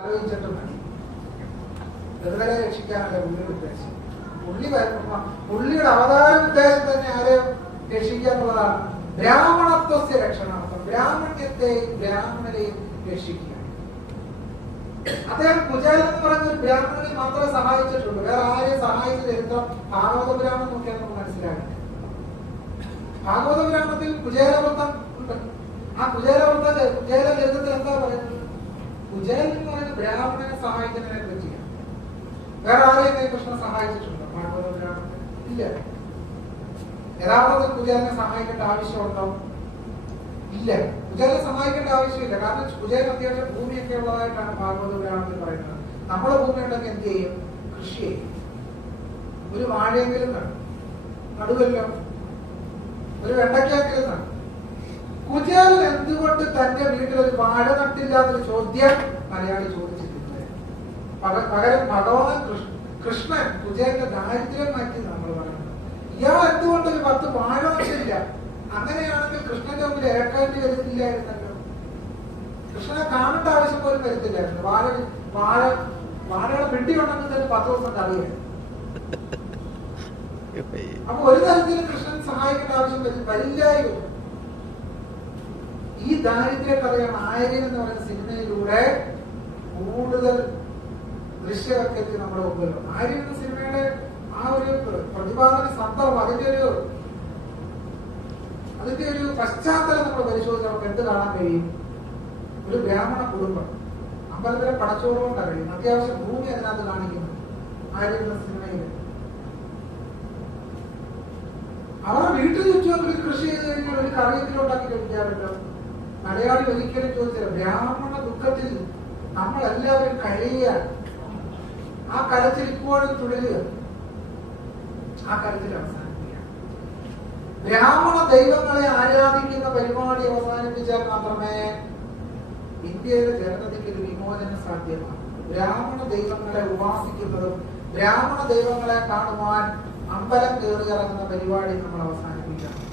ആലോചിച്ചിട്ടുണ്ട്. വെറുതെ രക്ഷിക്കാനല്ല പുള്ളിയുടെ ഉദ്ദേശം. പുള്ളിയുടെ അവതാര ഉദ്ദേശം തന്നെ ആരെയും രക്ഷിക്കുക എന്നുള്ളതാണ്. ബ്രാഹ്മണത്വസ്യ രക്ഷണാർത്ഥം, ബ്രാഹ്മണ്യത്തെയും ബ്രാഹ്മണരെയും രക്ഷിക്കുക. അദ്ദേഹം കുചേലൻ എന്ന് പറയുന്ന ഒരു ബ്രാഹ്മണനെ മാത്രമേ സഹായിച്ചിട്ടുള്ളൂ. വേറെ ആരെയും സഹായിച്ച ചരിത്രം ഭാഗവത പുരാണം നോക്കിയാൽ നമുക്ക് മനസ്സിലാകില്ല. ഭാഗവത പുരാണത്തിൽ കുചേലവൃത്തം ഉണ്ട്. ആ കുചേല ലളിതത്തിൽ എന്താ പറയുന്നത്? കുചേലൻ എന്ന് പറയുന്ന ബ്രാഹ്മണനെ സഹായിക്കുന്നതിനെ പറ്റിയാണ്. വേറെ ആരെയും കൃഷ്ണൻ സഹായിച്ചിട്ടുണ്ടോ ഭാഗവത പുരാണത്തിൽ? ഇല്ല. യഥാർത്ഥത്തിൽ കുചേലനെ സഹായിക്കേണ്ട ആവശ്യമുണ്ടോ? ഇല്ല. കുചേലനെ സഹായിക്കേണ്ട ആവശ്യമില്ല. കാരണം കുചേലൻ അത്യാവശ്യം ഭൂമിയൊക്കെ ഉള്ളതായിട്ടാണ് ഭാഗവത പുരാണത്തിൽ പറയുന്നത്. നമ്മളെ ഭൂമി ഉണ്ടെങ്കിൽ എന്ത് ചെയ്യും? കൃഷി ചെയ്യും. ഒരു വാഴയെങ്കിലും നടുവല്ലോ, ഒരു വെണ്ടയ്ക്കെങ്കിലും നടും. കുചേലൻ എന്തുകൊണ്ട് തന്റെ വീട്ടിൽ ഒരു വാഴ നട്ടില്ലാത്തൊരു ചോദ്യം മലയാളി ചോദിച്ചിട്ടുണ്ട്. പകരം ഭഗവാൻ കൃഷ്ണൻ കുചേലന്റെ ദാരിദ്ര്യം മാറ്റി നമ്മൾ പറയുന്നത്. ഇയാൾ എന്തുകൊണ്ട് ഒരു 10 വാഴ നട്ടില്ല? അങ്ങനെയാണെങ്കിൽ കൃഷ്ണന്റെ മുമ്പിൽ ഇറക്കേണ്ടി വരുത്തില്ലായിരുന്നല്ലോ. കൃഷ്ണനെ കാണേണ്ട ആവശ്യം പോലും വരുത്തില്ലായിരുന്നു. വാഴയുടെ പിണ്ടി ഉണ്ടെങ്കിൽ തന്നെ 10 ദിവസം അറിയാം. അപ്പൊ ഒരു തരത്തിലും കൃഷ്ണൻ സഹായിക്കേണ്ട ആവശ്യം വരില്ലായിരുന്നു. ഈ ദാരിദ്ര്യ കഥയാണ് ആര്യൻ എന്ന് പറയുന്ന സിനിമയിലൂടെ കൂടുതൽ ദൃശ്യവൽക്കരിച്ച് നമ്മുടെ മുമ്പിലുണ്ട്. ആര്യൻ എന്ന സിനിമയുടെ ആ ഒരു പ്രതിപാദന സന്ദർഭം, അതിന്റെ ഒരു പശ്ചാത്തലം നമ്മൾ പരിശോധിച്ച് നമുക്ക് എന്ത് കാണാൻ കഴിയും? ഒരു ബ്രാഹ്മണ കുടുംബം അമ്പലത്തിലെ പടച്ചോറ് കൊണ്ടാണ് കഴിയും. അത്യാവശ്യം ഭൂമി അതിനകത്ത് കാണിക്കുന്നു ആര്യൻ എന്ന സിനിമയിൽ. അവരുടെ വീട്ടിൽ ചുറ്റും കൃഷി ചെയ്ത് കഴിഞ്ഞാൽ ഒരു കറിയത്തിലുണ്ടാക്കി കഴിക്കാറുണ്ടോ? മലയാളി ഒരിക്കലും ചോദിച്ചില്ല. ബ്രാഹ്മണ ദുഃഖത്തിൽ നമ്മളെല്ലാവരും കഴിയുകയാണ്. ആ കരച്ചിൽ ഇപ്പോഴും തുടരുക, ആ കരച്ചിൽ അവസാനിപ്പിക്കുക. ബ്രാഹ്മണ ദൈവങ്ങളെ ആരാധിക്കുന്ന പരിപാടി അവസാനിപ്പിച്ചാൽ മാത്രമേ ഇന്ത്യയിലെ ജനതയ്ക്ക് ഒരു വിമോചനം സാധ്യമാകും. ബ്രാഹ്മണ ദൈവങ്ങളെ ഉപാസിക്കുന്നതും ബ്രാഹ്മണ ദൈവങ്ങളെ കാണുവാൻ അമ്പലം കയറി ഇറങ്ങുന്ന പരിപാടി നമ്മൾ അവസാനിപ്പിക്കണം.